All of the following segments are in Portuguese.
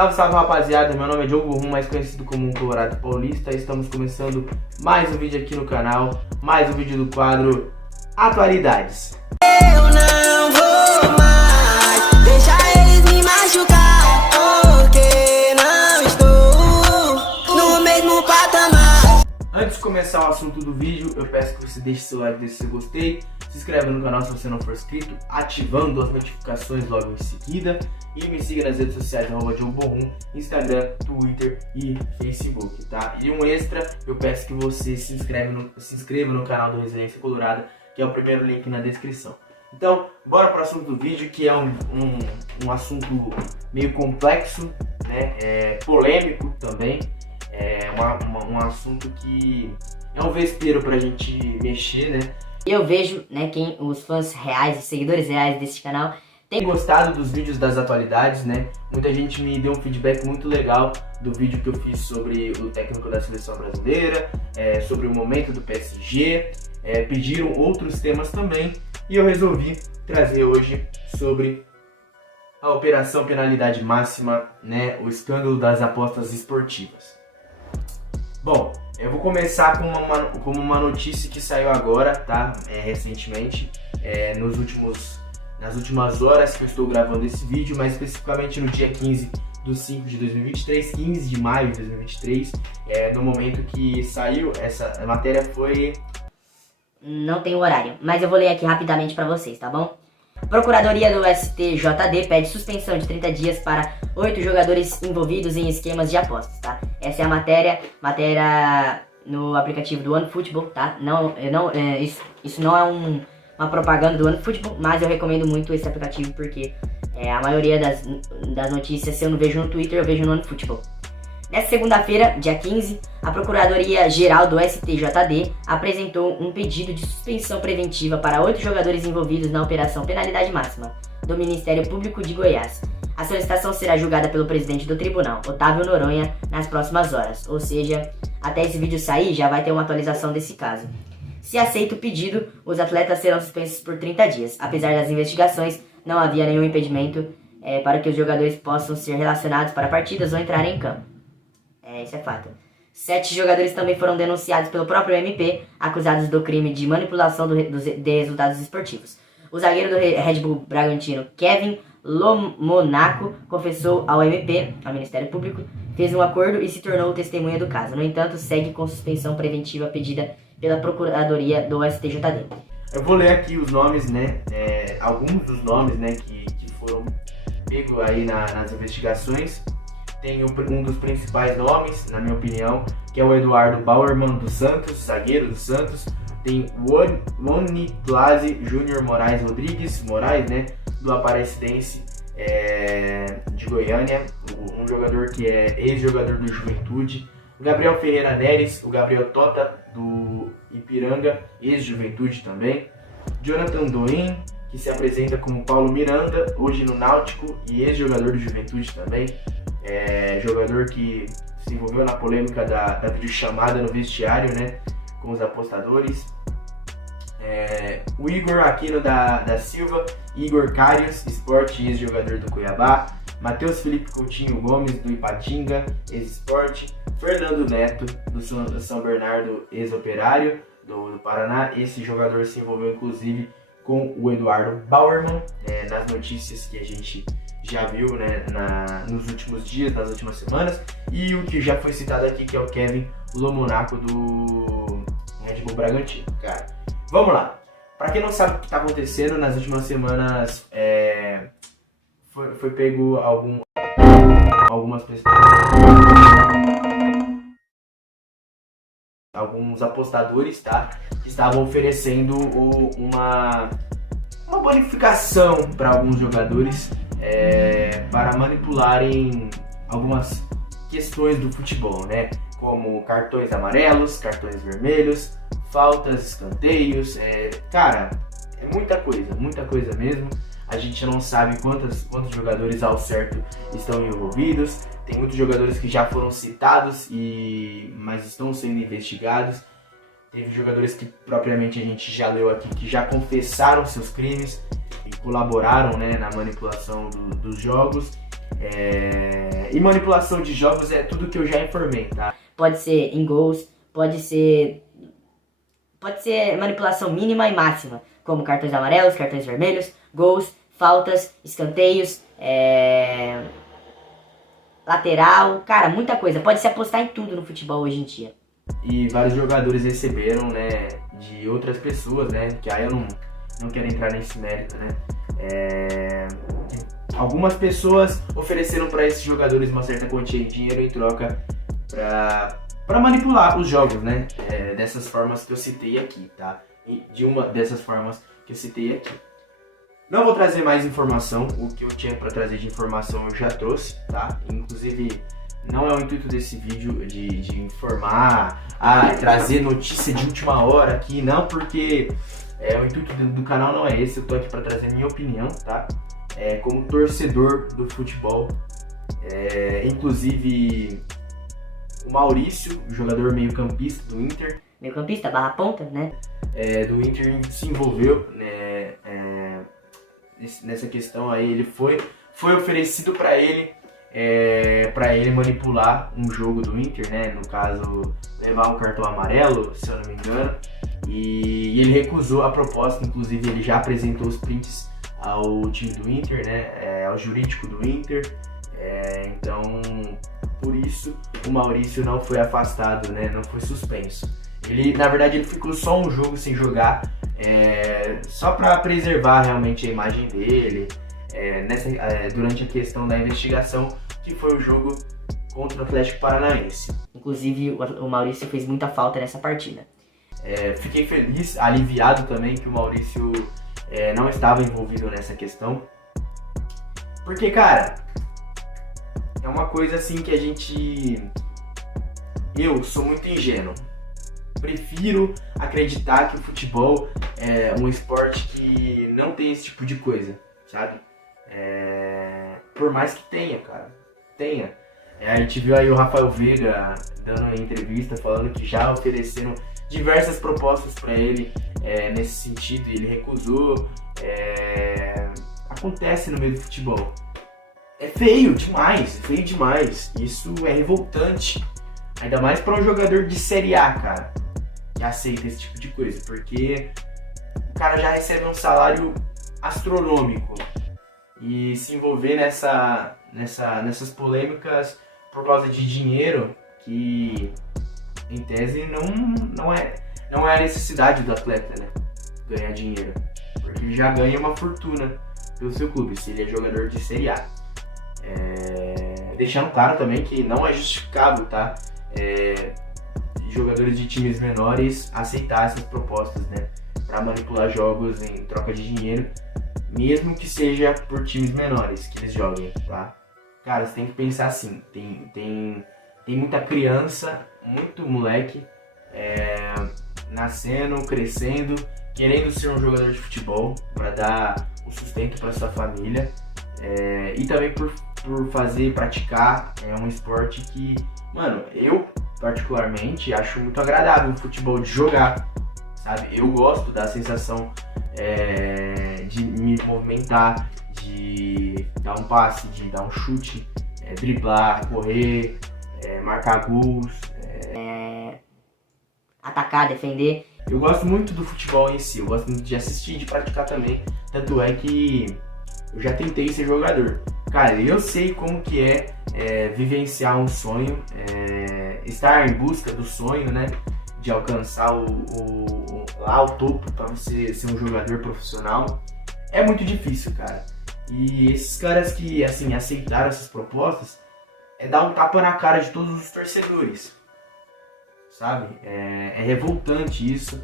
Salve, salve rapaziada, meu nome é Diogo Rum, mais conhecido como um Colorado Paulista. Estamos começando mais um vídeo aqui no canal, mais um vídeo do quadro Atualidades. Eu não vou mais deixar eles me machucar, porque não estou no mesmo patamar. Antes de começar o assunto do vídeo, eu peço que você deixe seu like, deixe seu gostei, se inscreve no canal se você não for inscrito, ativando as notificações logo em seguida e me siga nas redes sociais @DiogoRum, Instagram, Twitter e Facebook, tá? E um extra, eu peço que você se inscreva no canal do Residência Colorada, que é o primeiro link na descrição. Então, bora para o assunto do vídeo, que é um assunto meio complexo, né? Polêmico também. É um assunto que é um vespeiro pra gente mexer, né? Eu vejo, né, os fãs reais, os seguidores reais desse canal Tem gostado dos vídeos das atualidades, né? Muita gente me deu um feedback muito legal do vídeo que eu fiz sobre o técnico da seleção brasileira, sobre o momento do PSG, pediram outros temas também e eu resolvi trazer hoje sobre a Operação Penalidade Máxima, né? O escândalo das apostas esportivas. Bom, eu vou começar com uma notícia que saiu agora, tá? Recentemente, nas últimas horas que eu estou gravando esse vídeo, mais especificamente no dia 15 de 5 de 2023, 15 de maio de 2023, no momento que saiu essa matéria foi... Não tem horário, mas eu vou ler aqui rapidamente pra vocês, tá bom? Procuradoria do STJD pede suspensão de 30 dias para 8 jogadores envolvidos em esquemas de apostas, tá? Essa é a matéria no aplicativo do OneFootball, tá? Isso não é uma propaganda do OneFootball, mas eu recomendo muito esse aplicativo porque a maioria das notícias, se eu não vejo no Twitter, eu vejo no OneFootball. Nessa segunda-feira, dia 15, a Procuradoria-Geral do STJD apresentou um pedido de suspensão preventiva para 8 jogadores envolvidos na Operação Penalidade Máxima do Ministério Público de Goiás. A solicitação será julgada pelo presidente do tribunal, Otávio Noronha, nas próximas horas, ou seja, até esse vídeo sair já vai ter uma atualização desse caso. Se aceita o pedido, os atletas serão suspensos por 30 dias. Apesar das investigações, não havia nenhum impedimento para que os jogadores possam ser relacionados para partidas ou entrarem em campo. Isso é fato. 7 jogadores também foram denunciados pelo próprio MP, acusados do crime de manipulação de resultados esportivos. O zagueiro do Red Bull Bragantino, Kevin Lomonaco, confessou ao MP, ao Ministério Público, fez um acordo e se tornou testemunha do caso. No entanto, segue com suspensão preventiva pedida pela Procuradoria do STJD. Eu vou ler aqui os nomes, né? Alguns dos nomes, né, que foram pegos aí nas investigações. Tem um dos principais nomes, na minha opinião, que é o Eduardo Bauerman do Santos, zagueiro do Santos. Tem o Wonitlase Júnior Moraes Rodrigues, né, do Aparecidense de Goiânia, um jogador que é ex-jogador do Juventude. O Gabriel Ferreira Neres, o Gabriel Tota do Ipiranga, ex-Juventude também. Jonathan Doin, que se apresenta como Paulo Miranda, hoje no Náutico e ex-jogador do Juventude também. Jogador que se envolveu na polêmica da videochamada no vestiário, né, com os apostadores. O Igor Aquino da Silva, Igor Carius, Sport, ex-jogador do Cuiabá. Matheus Felipe Coutinho Gomes, do Ipatinga, ex-Sport. Fernando Neto, do São Bernardo, ex-Operário, do Paraná. Esse jogador se envolveu inclusive com o Eduardo Bauerman, nas notícias que a gente já viu, né, nos últimos dias, nas últimas semanas. E o que já foi citado aqui, que é o Kevin Lomonaco do Red Bull Bragantino. Cara, vamos lá. Pra quem não sabe o que tá acontecendo, nas últimas semanas foi pego algumas pessoas, alguns apostadores, tá, que estavam oferecendo uma bonificação para alguns jogadores para manipularem algumas questões do futebol, né? Como cartões amarelos, cartões vermelhos, faltas, escanteios. Cara, é muita coisa mesmo. A gente não sabe quantos jogadores ao certo estão envolvidos. Tem muitos jogadores que já foram citados, mas estão sendo investigados. Teve jogadores que propriamente a gente já leu aqui, que já confessaram seus crimes e colaboraram, né, na manipulação dos jogos. E manipulação de jogos é tudo que eu já informei, tá? Pode ser em gols, pode ser manipulação mínima e máxima, como cartões amarelos, cartões vermelhos, gols, faltas, escanteios, lateral, cara, muita coisa. Pode se apostar em tudo no futebol hoje em dia. E vários jogadores receberam, né, de outras pessoas, né, que aí eu não quero entrar nesse mérito, né. Algumas pessoas ofereceram para esses jogadores uma certa quantia de dinheiro em troca para manipular os jogos, né, dessas formas que eu citei aqui, tá? De uma dessas formas que eu citei aqui. Não vou trazer mais informação, o que eu tinha para trazer de informação eu já trouxe, tá? Inclusive, não é o intuito desse vídeo de informar, trazer notícia de última hora aqui, não, porque o intuito do canal não é esse, eu tô aqui para trazer minha opinião, tá? Como torcedor do futebol, inclusive o Maurício, jogador meio-campista do Inter. Meio-campista, barra ponta, né? Do Inter se envolveu, né, nessa questão aí, ele foi oferecido para ele manipular um jogo do Inter, né, no caso levar um cartão amarelo, se eu não me engano, e ele recusou a proposta. Inclusive ele já apresentou os prints ao time do Inter, né, ao jurídico do Inter, então por isso o Maurício não foi afastado, né, não foi suspenso. Na verdade ele ficou só um jogo sem jogar, só para preservar realmente a imagem dele, durante a questão da investigação, que foi o jogo contra o Atlético Paranaense. Inclusive o Maurício fez muita falta nessa partida. Fiquei feliz, aliviado também que o Maurício não estava envolvido nessa questão, porque, cara, é uma coisa assim que eu sou muito ingênuo. Prefiro acreditar que o futebol é um esporte que não tem esse tipo de coisa, sabe? Por mais que tenha, cara. Tenha. A gente viu aí o Rafael Veiga dando uma entrevista falando que já ofereceram diversas propostas para ele nesse sentido e ele recusou. Acontece no meio do futebol. É feio demais. Isso é revoltante. Ainda mais para um jogador de Série A, cara, que aceita esse tipo de coisa, porque o cara já recebe um salário astronômico e se envolver nessas polêmicas por causa de dinheiro, que em tese não é a necessidade do atleta, né, ganhar dinheiro, porque ele já ganha uma fortuna pelo seu clube, se ele é jogador de Série A. Deixando claro também que não é justificável, tá? Jogadores de times menores aceitar essas propostas, né, para manipular jogos em troca de dinheiro, mesmo que seja por times menores que eles joguem, tá? Cara, você tem que pensar assim, tem muita criança, muito moleque nascendo, crescendo, querendo ser um jogador de futebol para dar o sustento para sua família, e também por praticar um esporte que, mano, eu particularmente acho muito agradável o futebol de jogar, sabe? Eu gosto da sensação de me movimentar, de dar um passe, de dar um chute, driblar, correr, marcar gols, atacar, defender. Eu gosto muito do futebol em si, eu gosto muito de assistir e de praticar também, tanto é que eu já tentei ser jogador. Cara, eu sei como que é vivenciar um sonho, estar em busca do sonho, né, de alcançar lá o topo para você ser um jogador profissional. É muito difícil, cara. E esses caras que, assim, aceitaram essas propostas, dar um tapa na cara de todos os torcedores, sabe? É revoltante isso.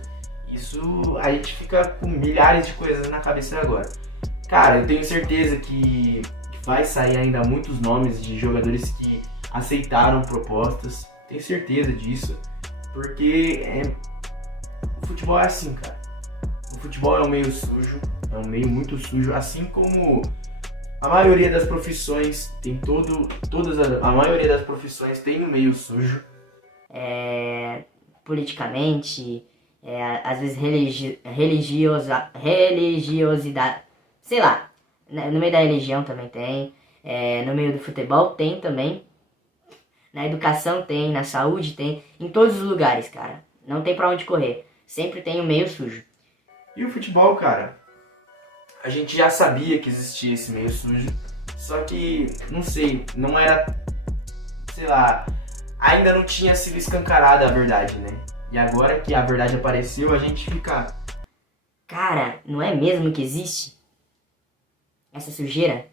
A gente fica com milhares de coisas na cabeça agora. Cara, eu tenho certeza que vai sair ainda muitos nomes de jogadores que aceitaram propostas. Tenho certeza disso, porque o futebol é assim, cara. O futebol é um meio sujo, é um meio muito sujo, assim como a maioria das profissões tem a maioria das profissões tem um meio sujo. Politicamente, às vezes religiosidade, sei lá, no meio da religião também tem, No meio do futebol tem também. Na educação tem, na saúde tem, em todos os lugares, cara. Não tem pra onde correr. Sempre tem o meio sujo. E o futebol, cara, a gente já sabia que existia esse meio sujo, só que, não sei, não era, sei lá, ainda não tinha sido escancarada a verdade, né? E agora que a verdade apareceu, a gente fica... Cara, não é mesmo que existe essa sujeira?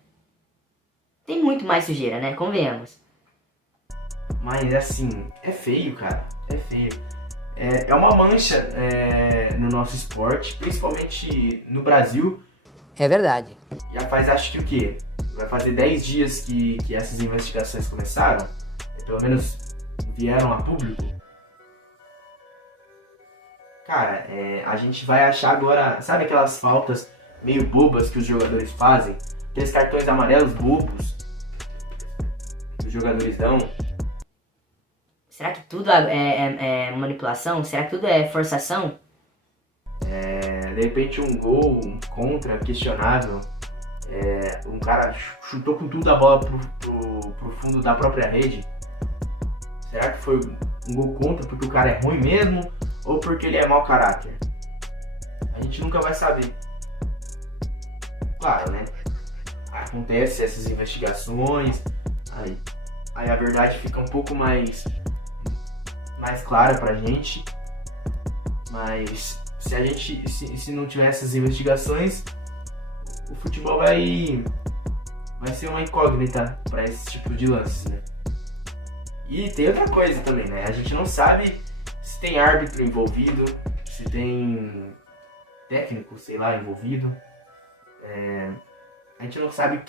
Tem muito mais sujeira, né? Convenhamos. Mas, assim, é feio, cara, é feio. É uma mancha no nosso esporte, principalmente no Brasil. É verdade. Já faz, acho que o quê? Vai fazer 10 dias que essas investigações começaram. Pelo menos vieram a público. Cara, a gente vai achar agora... Sabe aquelas faltas meio bobas que os jogadores fazem? Aqueles cartões amarelos bobos que os jogadores dão? Será que tudo é manipulação? Será que tudo é forçação? De repente um gol contra, questionável. Um cara chutou com tudo a bola pro fundo da própria rede. Será que foi um gol contra porque o cara é ruim mesmo? Ou porque ele é mau caráter? A gente nunca vai saber. Claro, né? Acontece essas investigações, aí a verdade fica um pouco mais clara pra gente. Mas se não tiver essas investigações, o futebol vai ser uma incógnita pra esse tipo de lances, né? E tem outra coisa também, né? A gente não sabe se tem árbitro envolvido, se tem técnico, sei lá, envolvido. A gente não sabe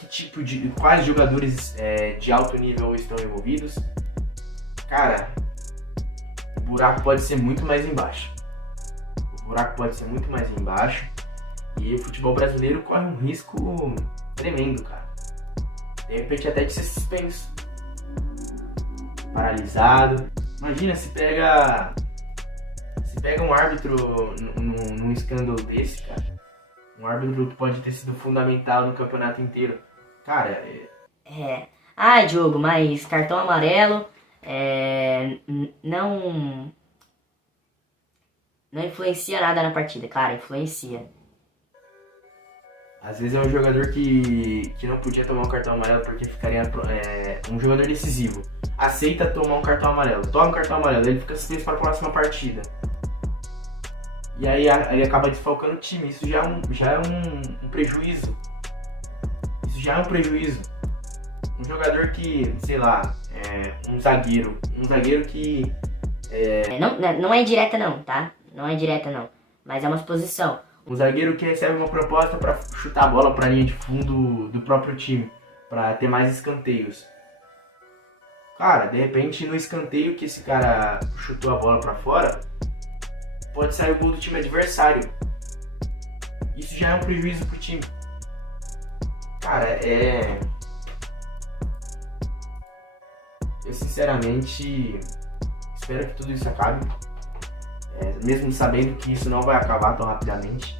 quais jogadores de alto nível estão envolvidos. Cara, o buraco pode ser muito mais embaixo. E o futebol brasileiro corre um risco tremendo, cara. De repente até de ser suspenso, paralisado. Imagina se pega um árbitro num escândalo desse, cara. Um árbitro que pode ter sido fundamental no campeonato inteiro. Cara, Ah, Diogo, mas cartão amarelo não influencia nada na partida. Cara, influencia. Às vezes é um jogador que não podia tomar um cartão amarelo porque ficaria um jogador decisivo. Aceita tomar um cartão amarelo. Toma um cartão amarelo, ele fica suspenso para a próxima partida. E aí ele acaba desfalcando o time. Isso já é um prejuízo. Isso já é um prejuízo. Um jogador que, sei lá, um zagueiro que... Não é indireta não, tá? Não é indireta não. Mas é uma suposição. Um zagueiro que recebe uma proposta para chutar a bola para a linha de fundo do próprio time, para ter mais escanteios. Cara, de repente no escanteio que esse cara chutou a bola para fora, pode sair o gol do time adversário. Isso já é um prejuízo pro time. Cara, eu sinceramente espero que tudo isso acabe. Mesmo sabendo que isso não vai acabar tão rapidamente.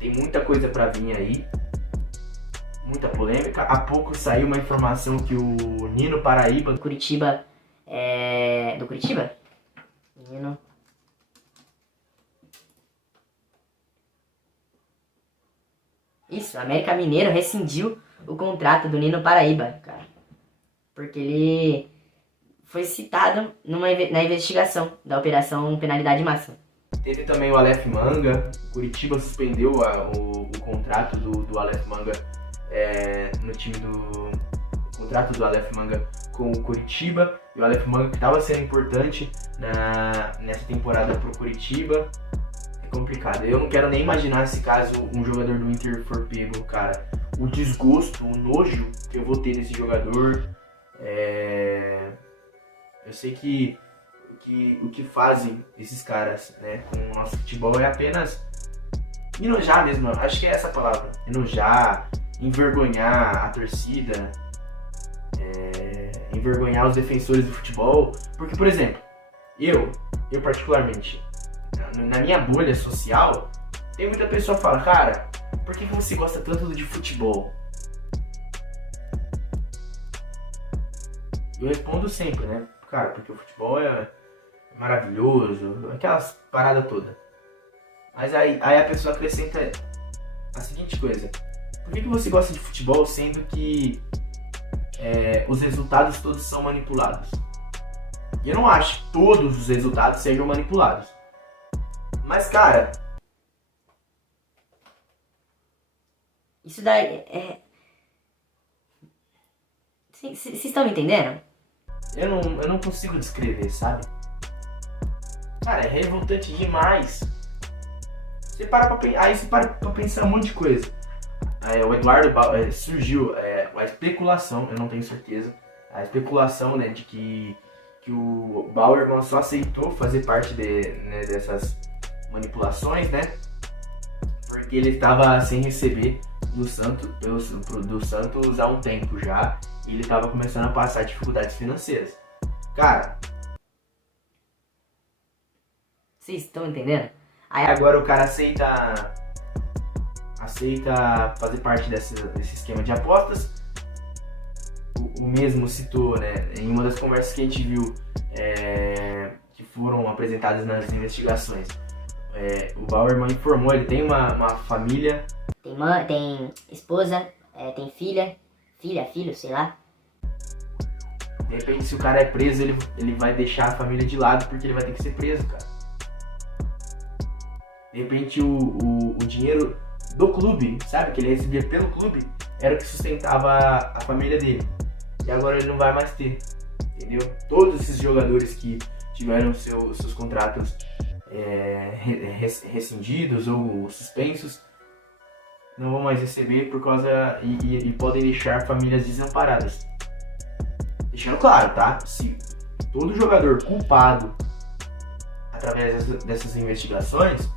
Tem muita coisa pra vir aí. Muita polêmica. Há pouco saiu uma informação que o Nino Paraíba... Do Curitiba. Do Curitiba? Nino... Isso, América Mineiro rescindiu o contrato do Nino Paraíba, cara. Porque ele foi citado na investigação da Operação Penalidade Máxima. Teve também o Aleph Manga. O Curitiba suspendeu o contrato do Aleph Manga no time o contrato do Aleph Manga com o Curitiba. E o Aleph Manga que estava sendo importante nessa temporada pro Curitiba. É complicado. Eu não quero nem imaginar se caso um jogador do Inter for pego, cara. O desgosto, o nojo que eu vou ter desse jogador. Eu sei que o que fazem esses caras, né, com o nosso futebol é apenas enojar mesmo. Acho que é essa a palavra. Enojar, envergonhar a torcida, envergonhar os defensores do futebol. Porque, por exemplo, eu particularmente, na minha bolha social, tem muita pessoa que fala, cara, por que você gosta tanto de futebol? Eu respondo sempre, né? Cara, porque o futebol é maravilhoso, aquelas paradas todas. Mas aí a pessoa acrescenta a seguinte coisa: por que você gosta de futebol sendo que os resultados todos são manipulados? Eu não acho que todos os resultados sejam manipulados. Mas, cara, isso daí é... Vocês estão me entendendo? eu não consigo descrever, sabe? Cara, é revoltante demais. Você para pra pensar um monte de coisa. O Eduardo surgiu a especulação, eu não tenho certeza, a especulação, né, de que o Bauerman só aceitou fazer parte dessas manipulações, né, porque ele estava sem receber do Santos há um tempo já, e ele estava começando a passar dificuldades financeiras. Cara, vocês estão entendendo? aí agora o cara aceita fazer parte desse esquema de apostas. O mesmo citou, né, em uma das conversas que a gente viu, que foram apresentadas nas investigações, o Bauerman informou, ele tem uma família. Tem mãe, tem esposa, tem filho, sei lá. De repente, se o cara é preso, ele vai deixar a família de lado porque ele vai ter que ser preso, cara. De repente, o dinheiro do clube, sabe, que ele recebia pelo clube, era o que sustentava a família dele. E agora ele não vai mais ter, entendeu? Todos esses jogadores que tiveram seus contratos rescindidos ou suspensos não vão mais receber por causa e podem deixar famílias desamparadas. Deixando claro, tá? Se todo jogador culpado através dessas investigações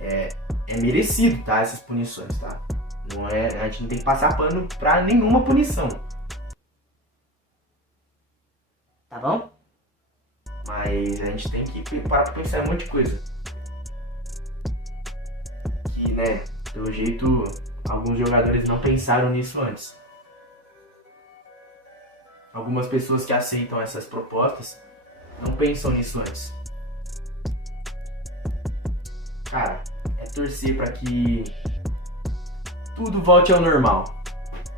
é merecido, tá? Essas punições, tá? A gente não tem que passar pano pra nenhuma punição. Tá bom? Mas a gente tem que parar pra pensar em um monte de coisa. Que, né, pelo jeito, alguns jogadores não pensaram nisso antes. Algumas pessoas que aceitam essas propostas não pensam nisso antes. Cara, é torcer pra que tudo volte ao normal,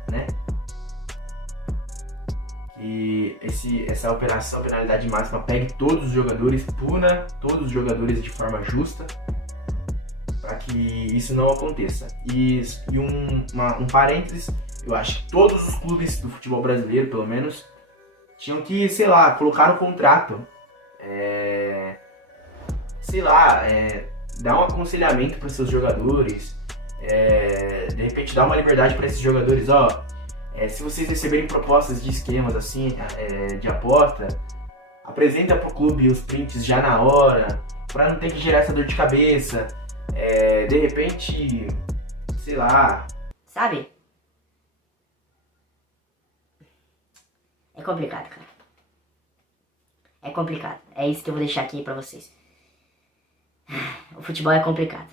né? Que essa operação penalidade máxima pegue todos os jogadores, puna todos os jogadores de forma justa, para que isso não aconteça. E um parênteses, eu acho que todos os clubes do futebol brasileiro, pelo menos, tinham que, sei lá, colocar no contrato, dar um aconselhamento para seus jogadores, de repente dar uma liberdade para esses jogadores, se vocês receberem propostas de esquemas assim, de aposta, apresenta pro clube os prints já na hora, para não ter que gerar essa dor de cabeça, de repente, sei lá. Sabe? É complicado, cara. É complicado. É isso que eu vou deixar aqui pra vocês. O futebol é complicado.